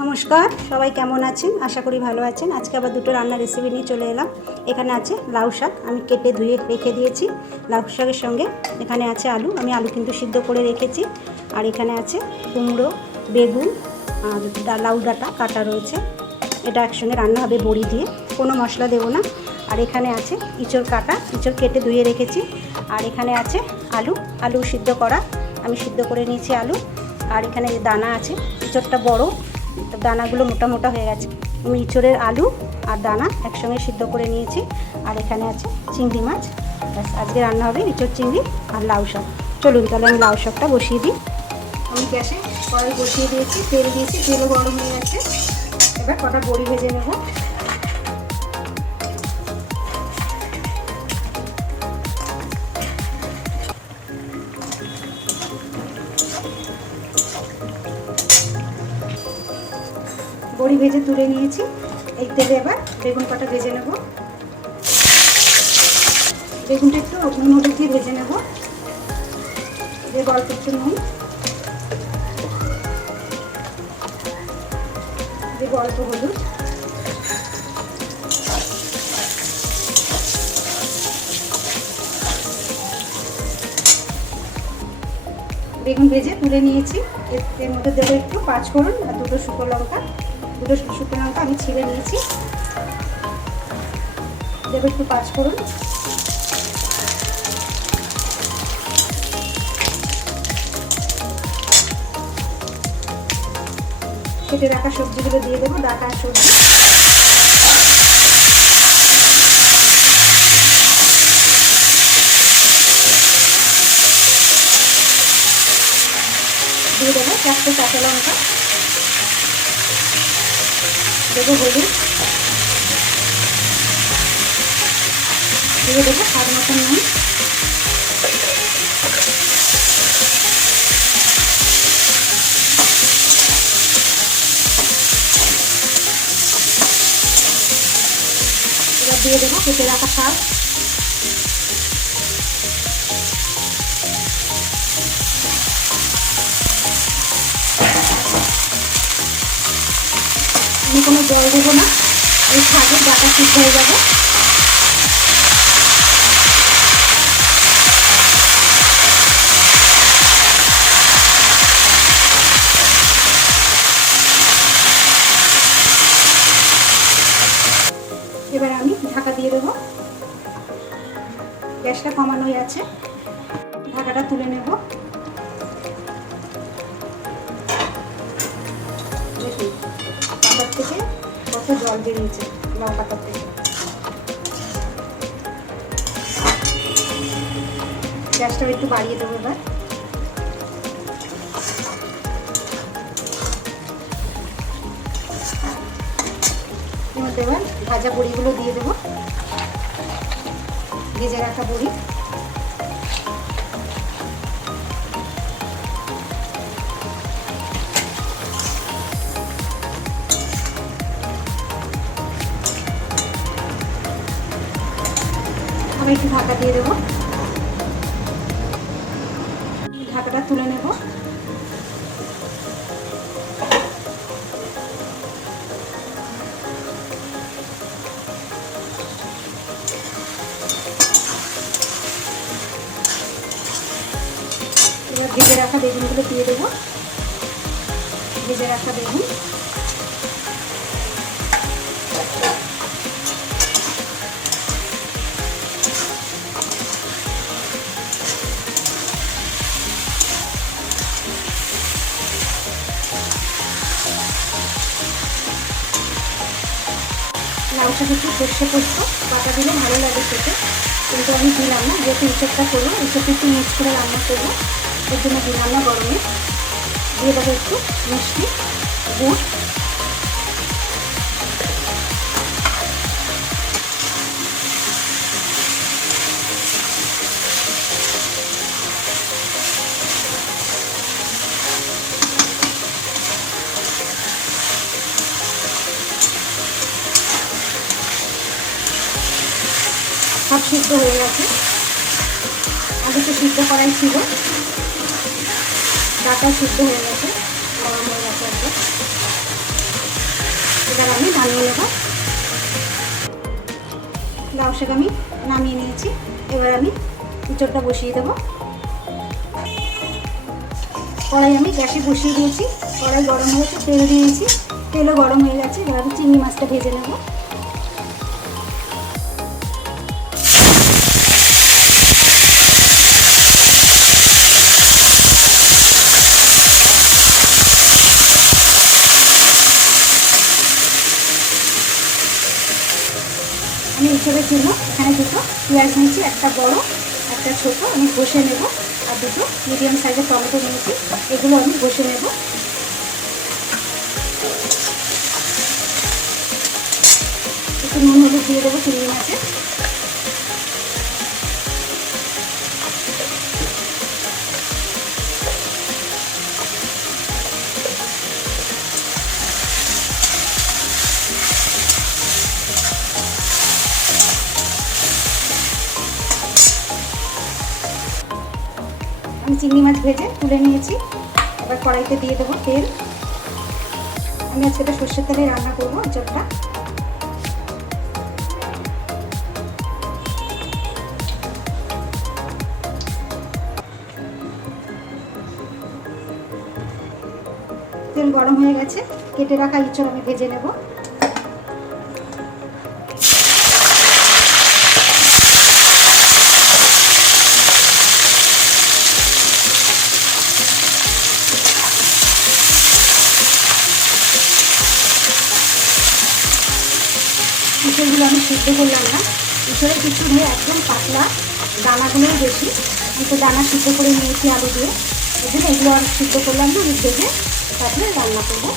নমস্কার, সবাই কেমন আছেন? আশা করি ভালো আছেন। আজকে আবার দুটো রান্নার রেসিপি নিয়ে চলে এলাম। এখানে আছে লাউ শাক, আমি কেটে ধুয়ে রেখে দিয়েছি। লাউ শাকের সঙ্গে এখানে আছে আলু, আমি আলু কিন্তু সিদ্ধ করে রেখেছি। আর এখানে আছে কুমড়ো, বেগুন আর লাউ ডাঁটা কাটা রয়েছে। এটা একসঙ্গে রান্না হবে বড়ি দিয়ে, কোনো মশলা দেবো না। আর এখানে আছে ইঁচড় কাটা, ইঁচড় কেটে ধুয়ে রেখেছি। আর এখানে আছে আলু সিদ্ধ করা, আমি সিদ্ধ করে নিয়েছি আলু। আর এখানে দানা আছে, ইঁচড়টা বড়, দানাগুলো মোটা মোটা হয়ে গেছে। আমি ইঁচড়ের আলু আর দানা একসঙ্গে সিদ্ধ করে নিয়েছি। আর এখানে আছে চিংড়ি মাছ। ব্যাস, আজকে রান্না হবে ইঁচড় চিংড়ি আর লাউ শাক। চলুন তাহলে আমি লাউ শাকটা বসিয়ে দিই। আমি গ্যাসে কড়াই বসিয়ে দিয়েছি, তেল দিয়েছি, তেলও গরম হয়ে গেছে। এবার কটা বড়ি ভেজে নেব। বড়ি ভেজে তুলে নিয়েছি। এই তেলে এবার বেগুন কটা ভেজে নেব। বেগুনটা একটু নুন হলুদ দিয়ে ভেজে নেব। দিয়ে অল্প একটু নুন, দেবো অল্প হলুদ, বেগুন ভেজে তুলে নিয়েছি। এর মধ্যে দেবো একটু পাঁচফোড়ন আর দুটো শুকনো লঙ্কা আমি ছিঁড়ে নিয়েছি। দেবো একটু পাঁচফোড়ন, কেটে রাখা সবজিগুলো দিয়ে দেবো, ডাঁটা সবজি। দিয়ে দেবো 4টে কাঁচা লঙ্কা, দেবো হলুদ, দিয়ে দেবো স্বাদ মতন নুন। এবার দিয়ে দেবো কেটে রাখা শাক, আমি কোনো জল দেবো না, এই শাকের ডাঁটা সিদ্ধ হয়ে যাবে। এবার আমি ঢাকা দিয়ে দেবো। গ্যাসটা কমানোই আছে, ঢাকাটা তুলে নেব। দেখুন পাতার থেকে কত জল বেরিয়েছে, লাউ পাতার থেকে। গ্যাসটা একটু বাড়িয়ে দেবো এবার। এবার ভাজা বড়িগুলো দিয়ে দেবো, ভেজে রাখা বড়ি। আমি একটু ঢাকা দিয়ে দেবো, ঢাকাটা তুলে নেব। এবার ভেজে রাখা বেগুনগুলো দিয়ে দেবো, ভেজে রাখা বেগুন। লাউ শাক একটু সর্ষে পোস্ত বাটা দিলে ভালো লাগে খেতে, কিন্তু আমি দিলাম না, যেহেতু ইঁচড়টা করবো, ইঁচড়টা একটু মিক্স করে রান্না করবো, এর জন্য দিলাম না গরমে। দিয়ে দেবো একটু মিষ্টি গুড়, সব সিদ্ধ হয়ে গেছে। আগে তো সিদ্ধ করাই ছিল, ডাটা সিদ্ধ হয়ে গেছে, গরম হয়ে গেছে একদম। নামিয়ে নেব। লাউ শাক আমি নামিয়ে নিয়েছি। এবার আমি এঁচোড়টা বসিয়ে দেবো। কড়াই আমি গ্যাসে বসিয়ে দিয়েছি। কড়াই গরম হয়েছে, তেল দিয়েছি, তেলও গরম হয়ে গেছে। এবার আমি চিংড়ি মাছটা ভেজে নেব। আমি এঁচোড়ের জন্য এখানে দুটো পেঁয়াজ নিয়েছি, একটা বড় একটা ছোট, আমি ঘষে নেব। আর দুটো মিডিয়াম সাইজের টমেটো নিয়েছি, এগুলো আমি ঘষে নেব। একটু নুন হলুদ দিয়ে দেবো চিংড়ি মাছে। আমি চিংড়ি মাছ ভেজে তুলে নিয়েছি। এবার কড়াইতে দিয়ে দেবো তেল। আমি আজকে এটা সর্ষের তেলে রান্না করবো এঁচোড়টা। তেল গরম হয়ে গেছে, কেটে রাখা এঁচোড় আমি ভেজে নেব। এঁচোড়গুলো আমি সিদ্ধ করলাম না, এঁচোড়ের কিছু দিয়ে একদম পাতলা, দানাগুলোই বেশি। আমি তো দানা সিদ্ধ করে নিয়েছি আলু দিয়ে, এই জন্য এগুলো আর সিদ্ধ করলাম না, আমি ভেজে তারপরে রান্না করবো।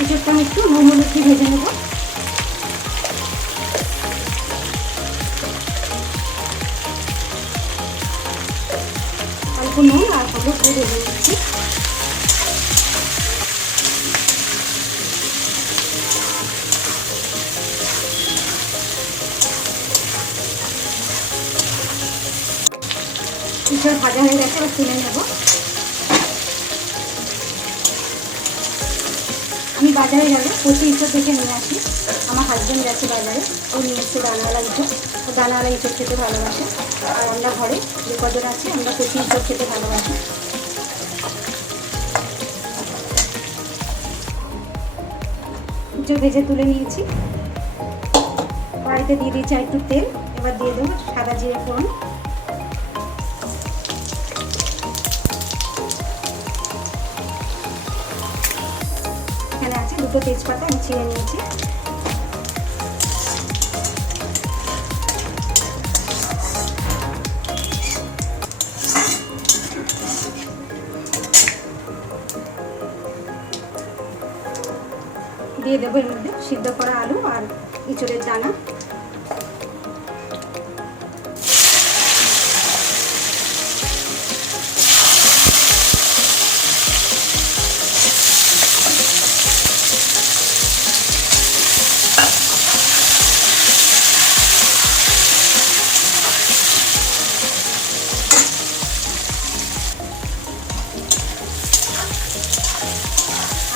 এঁচোড়টা আমি একটু নুন হলুদ দিয়ে ভেজে নেব। অল্প নুন আর হলুদ দিয়ে ভেজে নিচ্ছি। এঁচোড় ভাজা হয়ে গেছে, এবার তুলে নেব। আমি বাজারে গেলে কচি এঁচোড় দেখে নিয়ে আসি। আমার হাজব্যান্ড গেছে বাজারে, ও নিয়ে এসছে দানাওয়ালা এঁচোড়। ও দানাওয়ালা এঁচোড় খেতে ভালোবাসে। আর আমরা ঘরে যে কজন আছি আমরা কচি এঁচোড় খেতে ভালোবাসি। এঁচোড় ভেজে তুলে নিয়েছি। কড়াইতে দিয়ে দিয়েছি একটু তেল। এবার দিয়ে দেবো সাদা জিরে ফোড়ন। এখানে আছে দুটো তেজপাতা, আমি ছিঁড়ে নিয়েছি। দিয়ে দেবো এর মধ্যে সিদ্ধ করা আলু আর এঁচোড়ের দানা।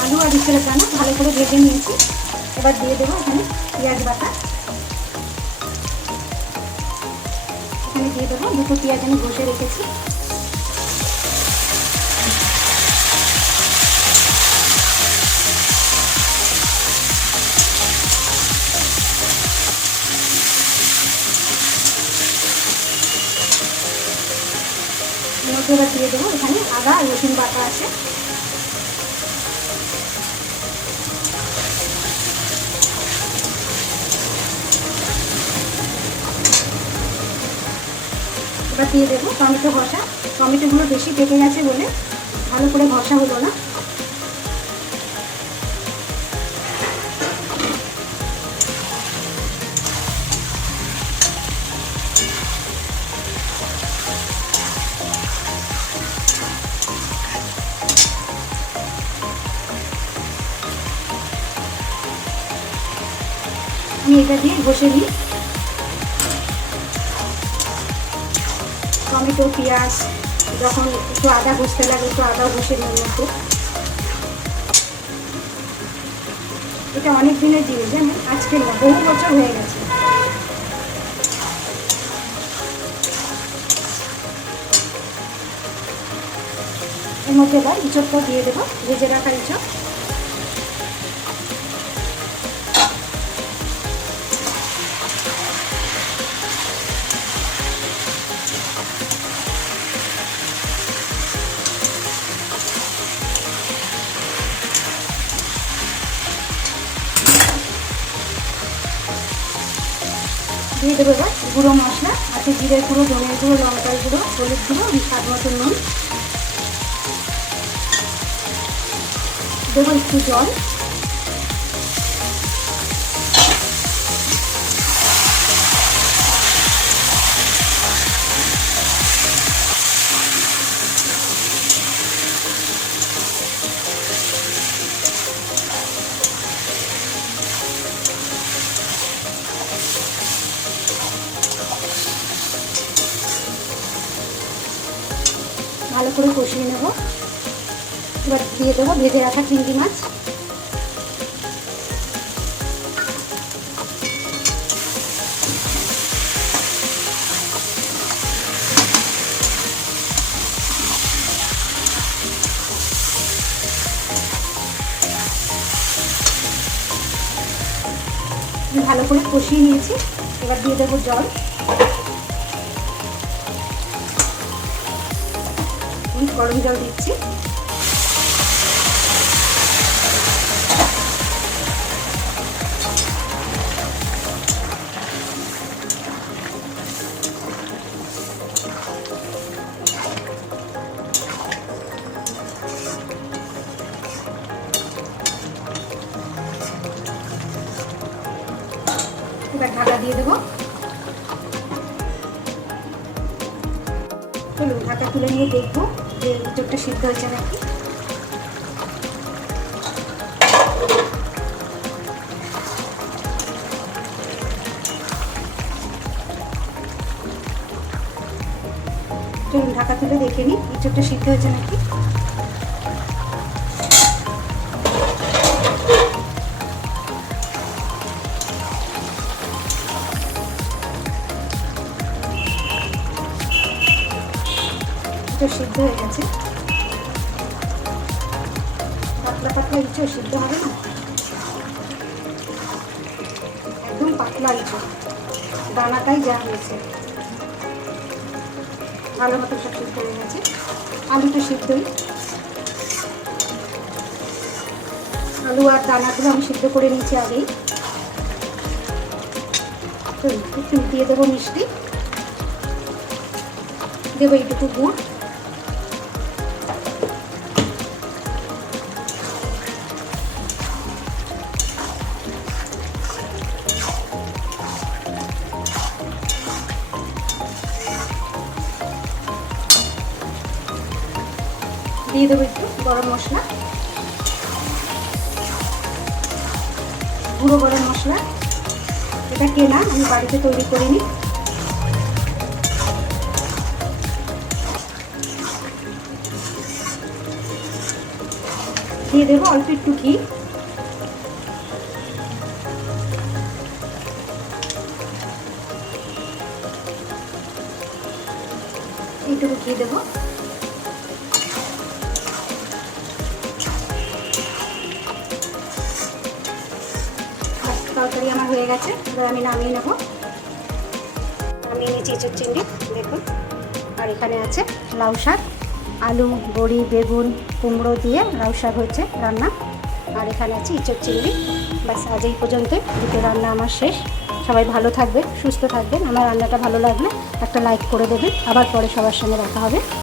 আলু আর এঁচোড়ের দানা ভালো করে ভেজে নিয়েছি। এবার দিয়ে দেবো এখানে পেঁয়াজ বাটা। এখানে দিয়ে দেবো দুটো পেঁয়াজ আমি ঘষে রেখেছি। মধ্যে এবার দিয়ে দেবো এখানে আদা আর রসুন বাটা আছে। এবার দিয়ে দেবো টমেটো ঘষা। টমেটোগুলো বেশি পেকে গেছে বলে ভালো করে ঘষা হলো না। আমি এটা দিয়ে ঘষে নিই। টমেটো, পেঁয়াজ, যখন একটু আদা ঘষতে লাগে একটু আদা ঘষে নিয়ে মতো। এটা অনেক দিনের জিনিস জানেন, আজকে না, বহু বছর হয়ে গেছে। এর মধ্যে এবার ইঁচড়টাও দিয়ে দেবো, ভেজে রাখা ইঁচড়। দিয়ে দেবো এবার গুঁড়ো মশলা, আছে জিরের গুঁড়ো, ধনের গুঁড়ো, লঙ্কার গুঁড়ো, হলুদ গুঁড়ো, স্বাদ মতো নুন। দেবো একটু জল। ভালো করে কষিয়ে নেব। এবার দিয়ে দেবো ভেজে রাখা চিংড়ি মাছ। ভালো করে কষিয়ে নিয়েছি, এবার দিয়ে দেবো জল। গরম জল দিচ্ছি। এবার ঢাকা দিয়ে দেবো। চলুন ঢাকা তুলে নিয়ে দেখবো যে ইঁচড়টা সিদ্ধ হয়েছে নাকি। চলুন ঢাকা তুলে দেখে নিই ইঁচড়টা সিদ্ধ হয়েছে নাকি। সিদ্ধ হয়ে গেছে। পাতলা পাতলা ইঁচড় সিদ্ধ হবে না, একদম পাতলা ইঁচড়, দানাটাই যা হয়েছে। ভালো মতো সব সিদ্ধ হয়ে গেছে। আলুটা সিদ্ধই, আলু আর দানাগুলো আমি সিদ্ধ করে নিয়েছি আগেই। তো একটু দিয়ে দেবো মিষ্টি, দেবো এইটুকু গুড়, দিয়ে দেবো একটু গরম মশলা, গুঁড়ো গরম মশলা। এটা কেনা, আমি বাড়িতে তৈরি করিনি। দিয়ে দেবো অল্প একটু ঘি। এইটুকু ঘি দেবো। তরকারি আমার হয়ে গেছে, এবার আমি নামিয়ে নেব। নামিয়ে নিয়েছি ইঁচড় চিংড়ি, দেখুন। আর এখানে আছে লাউ শাক, আলু, বড়ি, বেগুন, কুমড়ো দিয়ে লাউ শাক হয়েছে রান্না। আর এখানে আছে ইঁচড় চিংড়ি। ব্যাস আজ এই পর্যন্ত, দুটো রান্না আমার শেষ। সবাই ভালো থাকবেন, সুস্থ থাকবেন। আমার রান্নাটা ভালো লাগলে একটা লাইক করে দেবেন। আবার পরে সবার সঙ্গে দেখা হবে।